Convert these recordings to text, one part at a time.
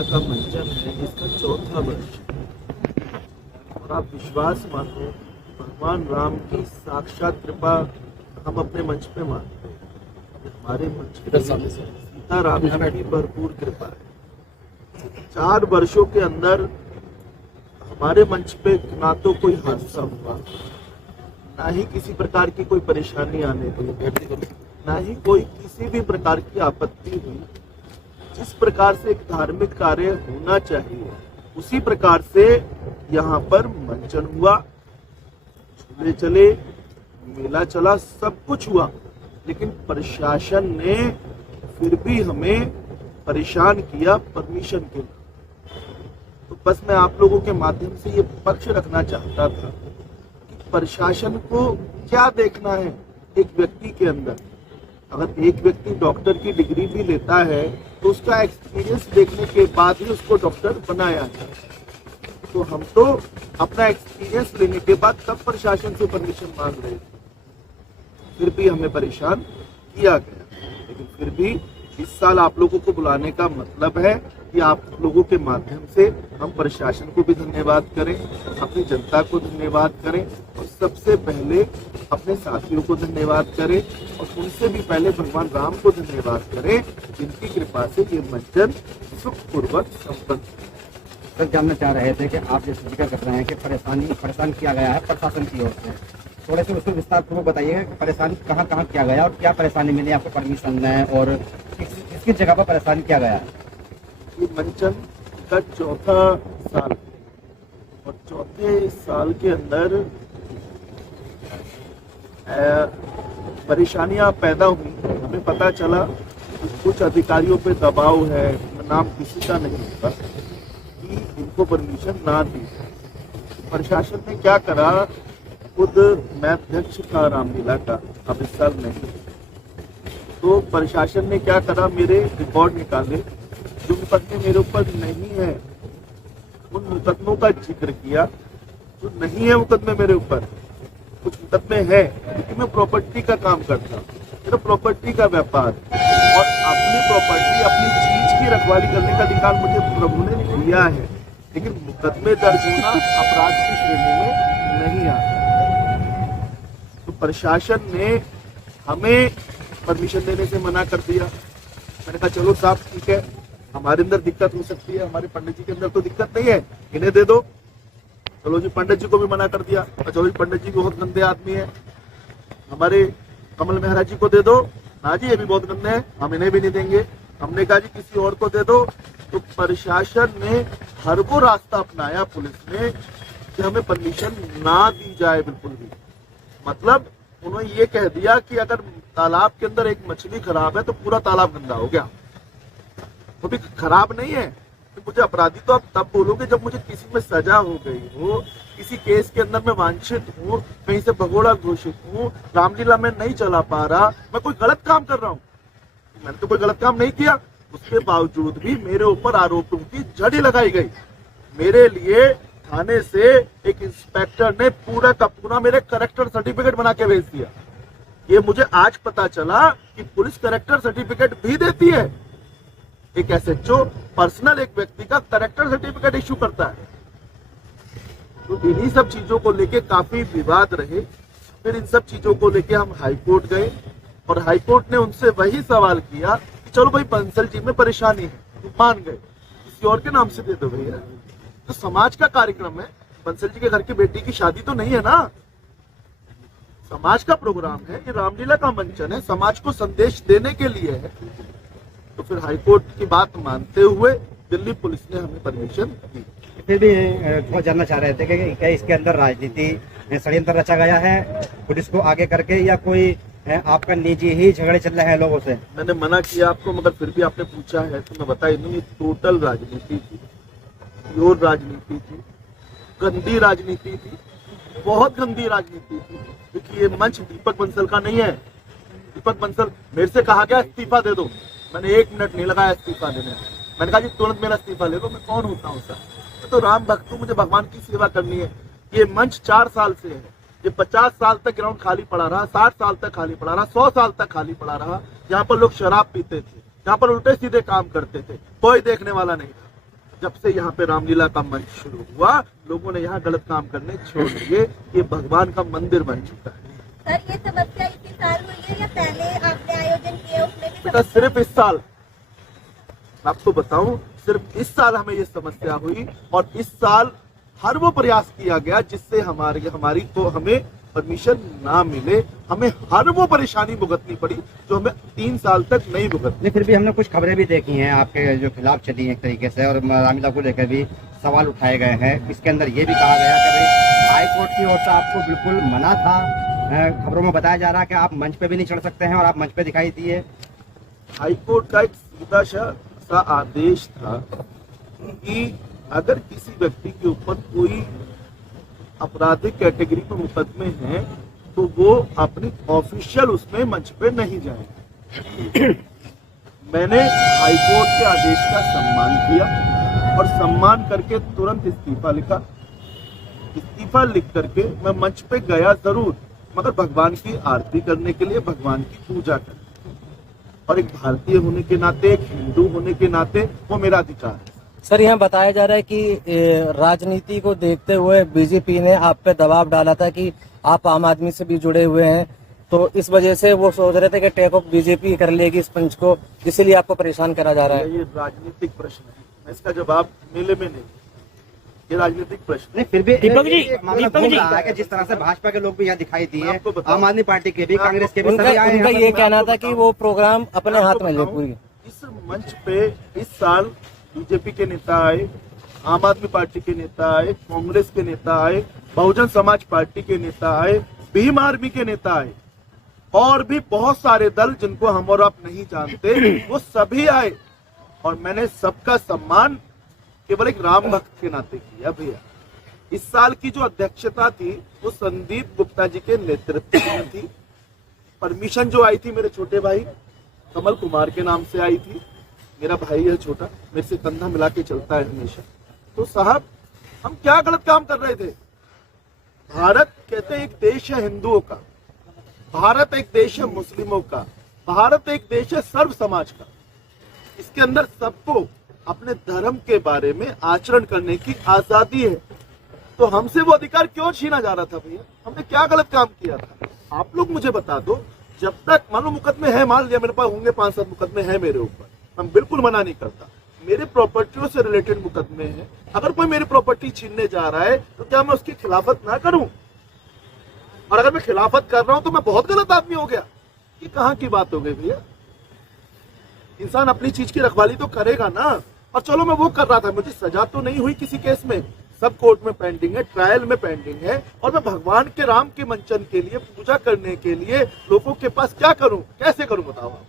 रामलीला का मंचन है, इसका 4था वर्ष है। और आप विश्वास मानो, भगवान राम की साक्षात कृपा हम अपने मंच पे मानते हैं। हमारे मंच पे सीता राम जी की भरपूर कृपा है। 4 वर्षों के अंदर हमारे मंच पे ना तो कोई हादसा हुआ, ना ही किसी प्रकार की कोई परेशानी आने दी, ना ही कोई किसी भी प्रकार की आपत्ति हुई। जिस प्रकार से एक धार्मिक कार्य होना चाहिए उसी प्रकार से यहाँ पर मंचन हुआ, झूले चले, मेला चला, सब कुछ हुआ। लेकिन प्रशासन ने फिर भी हमें परेशान किया परमिशन के लिए। तो बस मैं आप लोगों के माध्यम से ये पक्ष रखना चाहता था कि प्रशासन को क्या देखना है एक व्यक्ति के अंदर। अगर एक व्यक्ति डॉक्टर की डिग्री भी लेता है तो उसका एक्सपीरियंस देखने के बाद ही उसको डॉक्टर बनाया जाए। तो हम तो अपना एक्सपीरियंस लेने के बाद तब प्रशासन से परमिशन मांग रहे थे, फिर भी हमें परेशान किया गया। लेकिन फिर भी इस साल आप लोगों को बुलाने का मतलब है कि आप लोगों के माध्यम से हम प्रशासन को भी धन्यवाद करें, अपनी जनता को धन्यवाद करें और सबसे पहले अपने साथियों को धन्यवाद करें और उनसे भी पहले भगवान राम को धन्यवाद करें जिनकी कृपा से ये मंचन सुखपूर्वक संपन्न। सर, जानना चाह रहे थे कि आप जैसे जिक्र कर रहे हैं कि परेशान किया गया है प्रशासन की ओर से, थोड़े से उसको विस्तार पूर्वक बताइए कि परेशान कहाँ किया गया और क्या परेशानी मिली आपको परमिशन में और किसकी जगह पर परेशान किया गया है। ये मंचन का 4था साल और 4थे साल के अंदर परेशानियां पैदा हुई। हमें पता चला कि कुछ अधिकारियों पे दबाव है, नाम किसी का नहीं होता, कि इनको परमिशन ना दी। प्रशासन ने क्या करा, खुद मैं अध्यक्ष था रामलीला का, अब इस साल नहीं, तो प्रशासन ने क्या करा, मेरे रिकॉर्ड निकाले, जो मुकदमे मेरे ऊपर नहीं है उन मुकदमों का जिक्र किया। जो नहीं है मुकदमे मेरे ऊपर, कुछ मुकदमे है क्योंकि मैं प्रॉपर्टी का काम करता हूँ, मेरा प्रॉपर्टी का व्यापार और अपनी प्रॉपर्टी अपनी चीज की रखवाली करने का अधिकार मुझे प्रभु ने दिया है। लेकिन मुकदमे दर्ज होना अपराध की श्रेणी में नहीं आता। तो प्रशासन ने हमें परमिशन देने से मना कर दिया। मैंने कहा चलो साहब ठीक है, हमारे अंदर दिक्कत हो सकती है, हमारे पंडित जी के अंदर तो दिक्कत नहीं है, इन्हें दे दो। चलो जी, पंडित जी को भी मना कर दिया। चलो जी, पंडित जी बहुत गंदे आदमी है, हमारे कमल मेहरा जी को दे दो। ना जी, ये भी बहुत गंदे हैं, हम इन्हें भी नहीं देंगे। हमने कहा जी किसी और को दे दो। तो प्रशासन ने हर वो रास्ता अपनाया पुलिस ने कि हमें परमिशन ना दी जाए बिल्कुल भी। मतलब उन्होंने ये कह दिया कि अगर तालाब के अंदर एक मछली खराब है तो पूरा तालाब गंदा हो गया। वो भी खराब नहीं है तो मुझे अपराधी तो आप तब बोलोगे जब मुझे किसी में सजा हो गई हो, किसी केस के अंदर मैं वांछित हूँ, कहीं से भगोड़ा घोषित हूँ, रामलीला में नहीं चला पा रहा, मैं कोई गलत काम कर रहा हूँ। मैंने तो कोई गलत काम नहीं किया, उसके बावजूद भी मेरे ऊपर आरोपों की झड़ी लगाई गई। मेरे लिए थाने से एक इंस्पेक्टर ने पूरा का पूरा मेरे करेक्टर सर्टिफिकेट बना के भेज दिया। ये मुझे आज पता चला कि पुलिस करेक्टर सर्टिफिकेट भी देती है। एक एसएचओ पर्सनल एक व्यक्ति का करेक्टर सर्टिफिकेट इश्यू करता है। तो इन्हीं सब चीजों को लेके काफी विवाद रहे। फिर इन सब चीजों को लेके हम हाईकोर्ट गए और हाईकोर्ट ने उनसे वही सवाल किया कि चलो भाई बंसल जी में परेशानी है, तुम मान गए, किसी और के नाम से दे दो भैया। तो समाज का कार्यक्रम है, बंसल जी के घर की बेटी की शादी तो नहीं है ना, समाज का प्रोग्राम है, ये रामलीला का मंचन है, समाज को संदेश देने के लिए है। तो फिर हाईकोर्ट की बात मानते हुए दिल्ली पुलिस ने हमें परमिशन दी। फिर भी थोड़ा जानना चाह रहे थे कि क्या इसके अंदर राजनीति षड्यंत्र रचा गया है पुलिस को आगे करके, या कोई आपका निजी ही झगड़े चल रहे हैं लोगों से। मैंने मना किया आपको, मगर फिर भी आपने पूछा है तो मैं बता ही दूं, ये टोटल राजनीति थी, प्योर राजनीति थी, गंदी राजनीति थी, बहुत गंदी राजनीति थी। क्योंकि ये मंच दीपक बंसल का नहीं है। दीपक बंसल, मेरे से कहा गया इस्तीफा दे दो, मैंने 1 मिनट नहीं लगाया इस्तीफा देने में। मैंने कहा जी तुरंत मेरा इस्तीफा ले लो, मैं कौन होता हूँ सर, मैं तो राम भक्त हूँ, मुझे भगवान की सेवा करनी है। ये मंच 4 साल से है, ये 50 साल तक ग्राउंड खाली पड़ा रहा, 60 साल तक खाली पड़ा रहा, 100 साल तक खाली पड़ा रहा। यहाँ पर लोग शराब पीते थे, यहाँ पर उल्टे सीधे काम करते थे, कोई देखने वाला नहीं था। जब से यहाँ पे रामलीला का मंच शुरू हुआ, लोगों ने यहाँ गलत काम करने छोड़ दिए। ये भगवान का मंदिर बन चुका है। सर, ये समस्या इसी साल हुई है या पहले आपने आयोजन किया उसमें भी बेटा सिर्फ इस साल, मैं आपको बताऊं, सिर्फ इस साल हमें ये समस्या हुई और इस साल हर वो प्रयास किया गया जिससे हमारी तो हमें परमिशन ना मिले, हमें हर वो परेशानी भुगतनी पड़ी जो हमें 3 साल तक नहीं भुगतनी। नहीं, फिर भी हमने कुछ खबरें भी देखी हैं आपके जो खिलाफ चली हैं एक तरीके से, और रामलीला को लेकर भी सवाल उठाए गए हैं। इसके अंदर ये भी कहा गया कि भाई हाई कोर्ट की ओर से आपको बिल्कुल मना था। खबरों में बताया जा रहा है कि आप मंच पे भी नहीं चढ़ सकते हैं और आप मंच पे दिखाई दिए। हाईकोर्ट का एक सीधा सा आदेश था कि अगर किसी व्यक्ति के ऊपर कोई आपराधिक कैटेगरी में मुकदमे हैं तो वो अपनी ऑफिशियल उसमें मंच पे नहीं जाएगा। मैंने हाईकोर्ट के आदेश का सम्मान किया और सम्मान करके तुरंत इस्तीफा लिखा। इस्तीफा लिख करके मैं मंच पे गया जरूर, मगर भगवान की आरती करने के लिए, भगवान की पूजा करने, और एक भारतीय होने के नाते, एक हिंदू होने के नाते वो मेरा अधिकार है। सर, यहाँ बताया जा रहा है कि राजनीति को देखते हुए बीजेपी ने आप पे दबाव डाला था कि आप आम आदमी से भी जुड़े हुए हैं, तो इस वजह से वो सोच रहे थे कि टेक ऑफ बीजेपी कर लेगी इस पंच को, इसीलिए आपको परेशान करा जा रहा है। ये राजनीतिक प्रश्न है, मैं इसका जवाब मेले में नहीं, ये राजनीतिक प्रश्न नहीं, फिर भी दीपक जी, कि जिस तरह से भाजपा के लोग भी यहाँ दिखाई दिए, आम आदमी पार्टी के भी, कांग्रेस के भी, उनका ये कहना था कि वो प्रोग्राम अपने हाथ में ले पूरी। इस मंच पे इस साल बीजेपी के नेता आए, आम आदमी पार्टी के नेता आए, कांग्रेस के नेता आए, बहुजन समाज पार्टी के नेता आए, भीम आर्मी के नेता आए, और भी बहुत सारे दल जिनको हम और आप नहीं जानते, वो सभी आए और मैंने सबका सम्मान केवल एक राम भक्त के नाते किया। भैया, इस साल की जो अध्यक्षता थी वो संदीप गुप्ता जी के नेतृत्व में थी। परमिशन जो आई थी मेरे छोटे भाई कमल कुमार के नाम से आई थी। मेरा भाई है छोटा, मेरे से कंधा मिला के चलता है हमेशा। तो साहब, हम क्या गलत काम कर रहे थे? भारत कहते हैं एक देश है हिंदुओं का, भारत एक देश है मुस्लिमों का, भारत एक देश है सर्व समाज का। इसके अंदर सबको अपने धर्म के बारे में आचरण करने की आजादी है। तो हमसे वो अधिकार क्यों छीना जा रहा था भैया? हमने क्या गलत काम किया था? आप लोग मुझे बता दो। जब तक मान लो मुकदमे है, मान लिया मेरे पास होंगे 5-7 मुकदमे हैं मेरे ऊपर, मैं बिल्कुल मना नहीं करता, मेरे प्रॉपर्टियों से रिलेटेड मुकदमे हैं। अगर कोई मेरी प्रॉपर्टी छीनने जा रहा है तो क्या मैं उसकी खिलाफत ना करूं? और अगर मैं खिलाफत कर रहा हूं तो मैं बहुत गलत आदमी हो गया। ये कहां की बात हो गई भैया? इंसान अपनी चीज की रखवाली तो करेगा ना। और चलो मैं वो कर रहा था, मुझे सजा तो नहीं हुई किसी केस में, सब कोर्ट में पेंडिंग है, ट्रायल में पेंडिंग है, और मैं भगवान के राम के मंचन के लिए, पूजा करने के लिए लोगों के पास क्या करूं, कैसे करूं बताओ आप?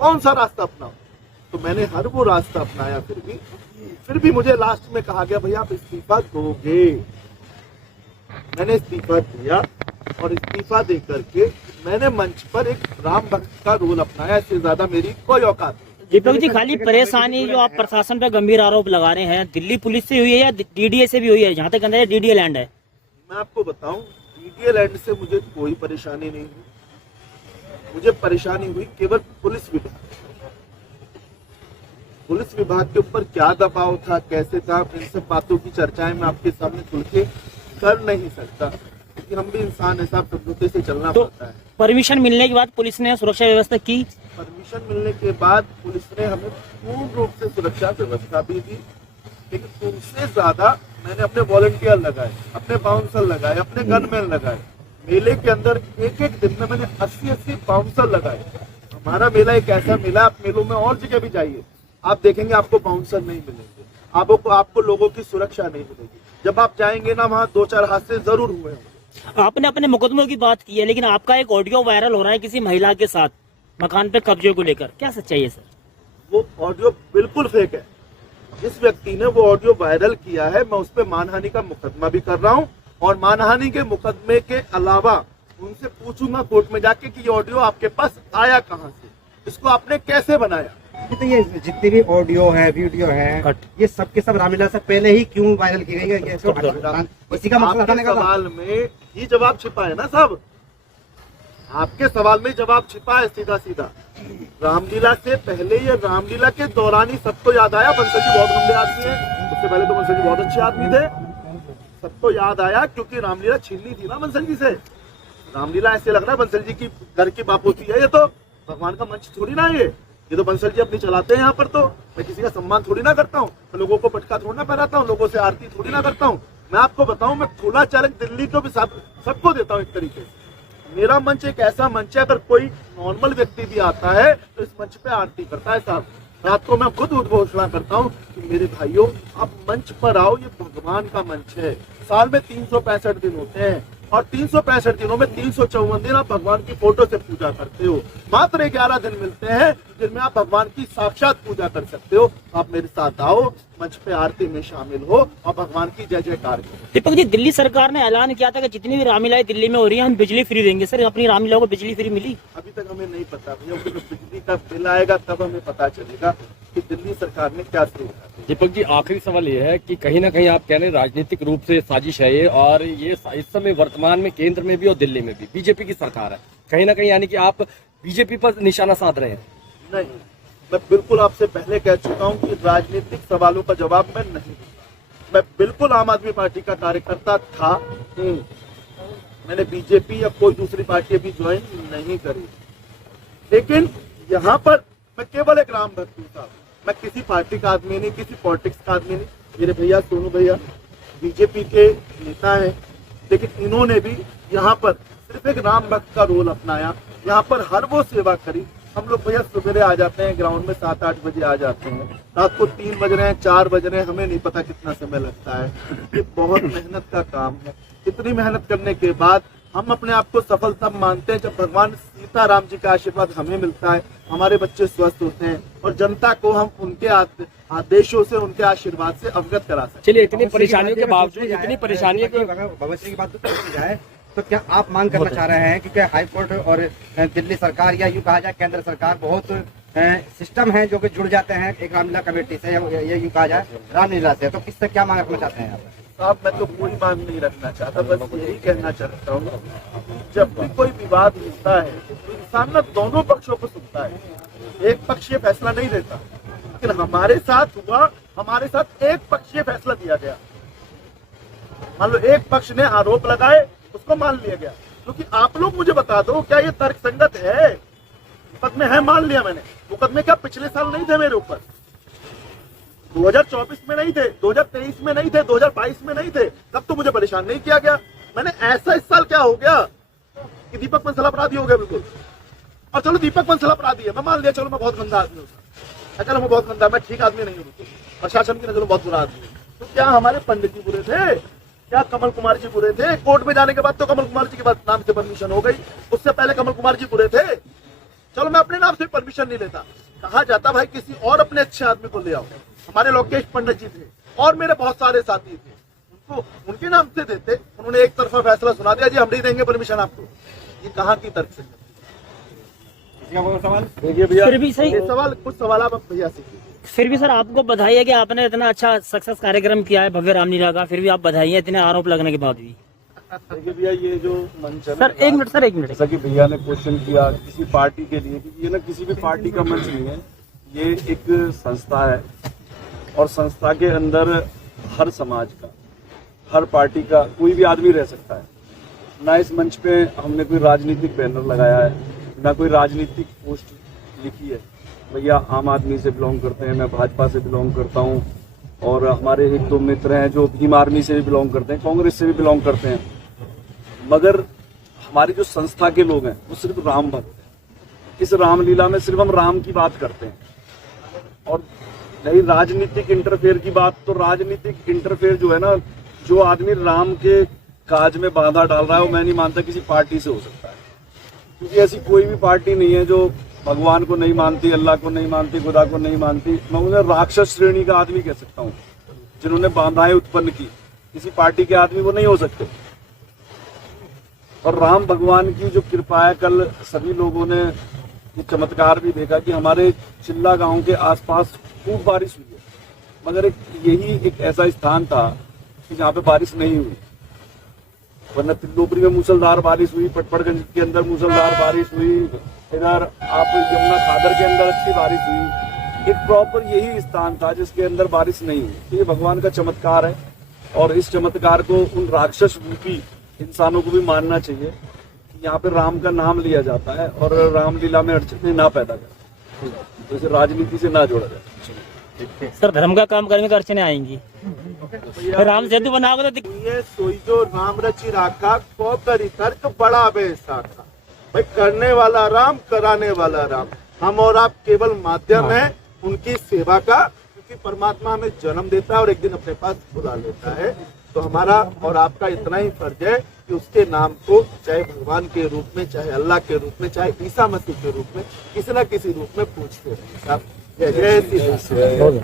कौन सा रास्ता अपनाऊं? तो मैंने हर वो रास्ता अपनाया। फिर भी मुझे लास्ट में कहा गया भैया आप इस्तीफा दोगे। मैंने इस्तीफा दिया और इस्तीफा दे करके मैंने मंच पर एक राम भक्त का रोल अपनाया। इससे ज्यादा मेरी कोई औकात नहीं। दीपक जी, खाली परेशानी जो आप प्रशासन पे गंभीर आरोप लगा रहे हैं, दिल्ली पुलिस से हुई है या डीडीए से भी हुई है? जहाँ तक अंदर डीडीए लैंड है। मैं आपको बताऊं, डीडीए लैंड से मुझे कोई परेशानी नहीं हुई। मुझे परेशानी हुई केवल पुलिस विभाग। पुलिस विभाग के ऊपर क्या दबाव था, कैसे था, इन सब बातों की चर्चाएं मैं आपके सामने खुल के कर नहीं सकता, क्योंकि हम भी इंसान है साहब, समझौते से चलना पड़ता है। परमिशन मिलने के बाद पुलिस ने सुरक्षा व्यवस्था की? परमिशन मिलने के बाद पुलिस ने हमें पूर्ण रूप से सुरक्षा व्यवस्था भी दी, लेकिन उनसे ज्यादा मैंने अपने वॉलंटियर लगाए, अपने बाउंसर लगाए, अपने गनमैन लगाए। मेले के अंदर एक दिन में मैंने 80-80 बाउंसर लगाए। हमारा मेला एक ऐसा मेला, आप मेलों में और जगह भी जाइए, आप देखेंगे आपको बाउंसर नहीं मिलेंगे, आपको लोगों की सुरक्षा नहीं मिलेगी। जब आप जाएंगे ना, वहाँ 2-4 हादसे जरूर हुए हैं। आपने अपने मुकदमों की बात की है, लेकिन आपका एक ऑडियो वायरल हो रहा है किसी महिला के साथ मकान पे कब्जे को लेकर, क्या सच्चाई है सर? वो ऑडियो बिल्कुल फेक है। जिस व्यक्ति ने वो ऑडियो वायरल किया है, मैं उस पर मानहानि का मुकदमा भी कर रहा हूँ, और मानहानि के मुकदमे के अलावा उनसे पूछूंगा कोर्ट में जाके कि ये ऑडियो आपके पास आया कहाँ से, इसको आपने कैसे बनाया। तो ये जितनी भी ऑडियो है, वीडियो है, ये सब के सब रामलीला से पहले ही क्यों वायरल की गई है? इसी का मकसद हटाने का सवाल में ही जवाब छिपा है ना साहब। आपके सवाल में जवाब छिपा है सीधा सीधा। रामलीला से पहले या रामलीला के दौरान ही सबको याद आया बंसल जी बहुत गंदे आदमी है, उससे पहले तो बंसल जी बहुत अच्छे आदमी थे। सबको याद आया क्योंकि रामलीला छीननी थी ना बंसल जी से। रामलीला ऐसे लग रहा है बंसल जी की घर की बाप होती है, ये तो भगवान का मंच थोड़ी ना है ये तो बंसल जी अपनी चलाते हैं यहाँ पर। तो मैं किसी का सम्मान थोड़ी ना करता हूँ, मैं लोगों को पटका थोड़ी ना पहनाता हूँ, लोगों से आरती थोड़ी ना करता हूँ। मैं आपको बताऊं, मैं खुला चैलेंज दिल्ली को भी सबको देता हूँ एक तरीके से। मेरा मंच एक ऐसा मंच है, अगर कोई नॉर्मल व्यक्ति भी आता है तो इस मंच पे आरती करता है साहब। रात को मैं खुद उद्घोषणा करता हूँ कि मेरे भाइयों आप मंच पर आओ, ये भगवान का मंच है। साल में 365 दिन होते हैं और 365 दिनों में 354 दिन आप भगवान की फोटो से पूजा करते हो। मात्र 11 दिन मिलते हैं जिनमें आप भगवान की साक्षात पूजा कर सकते हो। आप मेरे साथ आओ, मंच पे आरती में शामिल हो और भगवान की जय जयकार करो। दीपक जी, दिल्ली सरकार ने ऐलान किया था कि जितनी भी रामलीलाएं दिल्ली में हो रही हैं हम बिजली फ्री देंगे। सर, अपनी रामलीला को बिजली फ्री मिली? अभी तक हमें नहीं पता भैया, जब बिजली का बिल आएगा तब हमें पता चलेगा कि दिल्ली सरकार ने क्या सुविधा दी। दीपक जी, आखिरी सवाल ये है कि कहीं ना कहीं आप कह रहे हैं राजनीतिक रूप से साजिश है ये, और ये इस समय वर्तमान में केंद्र में भी और दिल्ली में भी बीजेपी की सरकार है, कहीं ना कहीं यानी कि आप बीजेपी पर निशाना साध रहे हैं? नहीं, मैं बिल्कुल आपसे पहले कह चुका हूं कि राजनीतिक सवालों का जवाब मैं नहीं दूंगा। मैं बिल्कुल आम आदमी पार्टी का कार्यकर्ता था, मैंने बीजेपी या कोई दूसरी पार्टी अभी ज्वाइन नहीं करी, लेकिन यहाँ पर मैं केवल एक राम भक्त हूं साहब। मैं किसी पार्टी का आदमी नहीं, किसी पॉलिटिक्स का आदमी नहीं। मेरे भैया सोनू भैया बीजेपी के नेता हैं, लेकिन इन्होंने भी यहाँ पर सिर्फ एक राम भक्त का रोल अपनाया। यहाँ पर हर वो सेवा करी। हम लोग भैया सवेरे आ जाते हैं ग्राउंड में, 7-8 बजे आ जाते हैं, रात को 3 बज रहे हैं, 4 बज रहे हैं, हमें नहीं पता कितना समय लगता है। ये बहुत मेहनत का काम है। इतनी मेहनत करने के बाद हम अपने आप को सफल तब मानते हैं जब भगवान सीताराम जी का आशीर्वाद हमें मिलता है, हमारे बच्चे स्वस्थ होते हैं और जनता को हम उनके आदेशों से, उनके आशीर्वाद से अवगत करा सकते हैं। चलिए, इतनी परेशानियों के बावजूद, इतनी परेशानियों के भविष्य की बात तो जाए तो क्या आप मांग करना चाह रहे हैं कि हाई कोर्ट और दिल्ली सरकार या यूँ कहा जाए केंद्र सरकार बहुत सिस्टम है जो कि जुड़ जाते हैं एक रामलीला कमेटी से या यूँ कहा जाए रामलीला से, तो किससे क्या मांग रखना चाहते हैं आप? साहब, मैं तो कोई मांग नहीं रखना चाहता, बस यही कहना चाहता हूँ जब भी कोई विवाद होता है तो इंसान ना दोनों पक्षों को सुनता है, एक पक्ष ये फैसला नहीं देता। लेकिन हमारे साथ हुआ, हमारे साथ एक पक्ष ये फैसला दिया गया। मान लो एक पक्ष ने आरोप लगाए, उसको मान लिया गया। क्योंकि आप लोग मुझे बता दो, क्या ये तर्क संगत है? मुकदमे है, मान लिया मैंने। मुकदमे क्या पिछले साल नहीं थे मेरे ऊपर? 2024 में नहीं थे, 2023 में नहीं थे, 2022 में नहीं थे, तब तो मुझे परेशान नहीं किया गया। मैंने ऐसा इस साल क्या हो गया कि दीपक बंसल अपराधी हो गया बिल्कुल। और चलो दीपक बंसल अपराधी है, मैं मान लिया, चलो मैं बहुत गंदा आदमी हूँ, चलो मैं बहुत गंदा, मैं ठीक आदमी नहीं हूँ, प्रशासन की नजरों में बहुत बुरा आदमी हूँ। तो क्या हमारे पंडित जी बुरे थे? क्या कमल कुमार जी बुरे थे? कोर्ट में जाने के बाद तो कमल कुमार जी के बाद नाम से परमिशन हो गई, उससे पहले कमल कुमार जी बुरे थे? चलो मैं अपने नाम से परमिशन नहीं लेता, कहा जाता भाई किसी और अपने अच्छे आदमी को ले आओ। हमारे लोकेश पंडित जी थे और मेरे बहुत सारे साथी थे, उनको उनके नाम से देते। उन्होंने एक तरफा फैसला सुना दिया, जी हम नहीं देंगे परमिशन आपको। ये कहाँ की तर्क से? सवाल देखिए भैया, फिर भी सही सवाल, कुछ सवाल आप भैया से कीजिए। फिर भी सर, आपको बधाई है कि आपने इतना अच्छा सक्सेस कार्यक्रम किया है भव्य रामलीला का, फिर भी आप बधाई है इतने आरोप लगने के बाद भी। देखिए भैया, ये जो मंच है सर, एक मिनट जैसा कि भैया ने क्वेश्चन किया किसी पार्टी के लिए, ये ना किसी भी पार्टी का मंच नहीं है, ये एक संस्था है और संस्था के अंदर हर समाज का, हर पार्टी का कोई भी आदमी रह सकता है। ना इस मंच पे हमने कोई राजनीतिक बैनर लगाया है, ना कोई राजनीतिक पोस्ट लिखी है। भैया आम आदमी से बिलोंग करते हैं, मैं भाजपा से बिलोंग करता हूँ और हमारे 1-2 मित्र हैं जो भीम आर्मी से भी बिलोंग करते हैं, कांग्रेस से भी बिलोंग करते हैं। मगर हमारी जो संस्था के लोग हैं वो सिर्फ राम भक्त हैं। इस रामलीला में सिर्फ हम राम की बात करते हैं। और नहीं राजनीतिक इंटरफेयर की बात, तो राजनीतिक इंटरफेयर जो है ना, जो आदमी राम के काज में बाधा डाल रहा है, वो मैं नहीं मानता किसी पार्टी से हो सकता है। क्योंकि ऐसी कोई भी पार्टी नहीं है जो भगवान को नहीं मानती, अल्लाह को नहीं मानती, खुदा को नहीं मानती। मैं उन्हें राक्षस श्रेणी का आदमी कह सकता हूँ जिन्होंने बाधाएं उत्पन्न की। किसी पार्टी के आदमी वो नहीं हो सकते। और राम भगवान की जो कृपा है, कल सभी लोगों ने ये चमत्कार भी देखा कि हमारे चिल्ला गांव के आसपास खूब बारिश हुई है, मगर यही एक ऐसा स्थान था कि जहाँ पे बारिश नहीं हुई। वरना तिल्लोपरी में मूसलधार बारिश हुई, पटपड़गंज के अंदर मूसलधार बारिश हुई, इधर आप यमुना खादर के अंदर अच्छी बारिश हुई। एक प्रॉपर यही स्थान था जिसके अंदर बारिश नहीं हुई। तो ये भगवान का चमत्कार है और इस चमत्कार को उन राक्षस रूपी इंसानों को भी मानना चाहिए कि यहाँ पे राम का नाम लिया जाता है और रामलीला में अड़चने ना पैदा करें, तो इसे राजनीति से ना जोड़ा जाए। सर धर्म का काम करने में अड़चने आएंगी, राम सेतु बनाओगे तो ये सोई जो राम रचि राखा को करी तर्क बड़ा बेसाखा। भाई करने वाला राम, कराने वाला राम, हम और आप केवल माध्यम है उनकी सेवा का, क्योंकि परमात्मा हमें जन्म देता है और एक दिन अपने पास बुला लेता है। तो हमारा और आपका इतना ही फर्ज है कि उसके नाम को चाहे भगवान के रूप में, चाहे अल्लाह के रूप में, चाहे ईसा मसीह के रूप में, किसी न किसी रूप में पूछते रहें। जय जय श्री राम।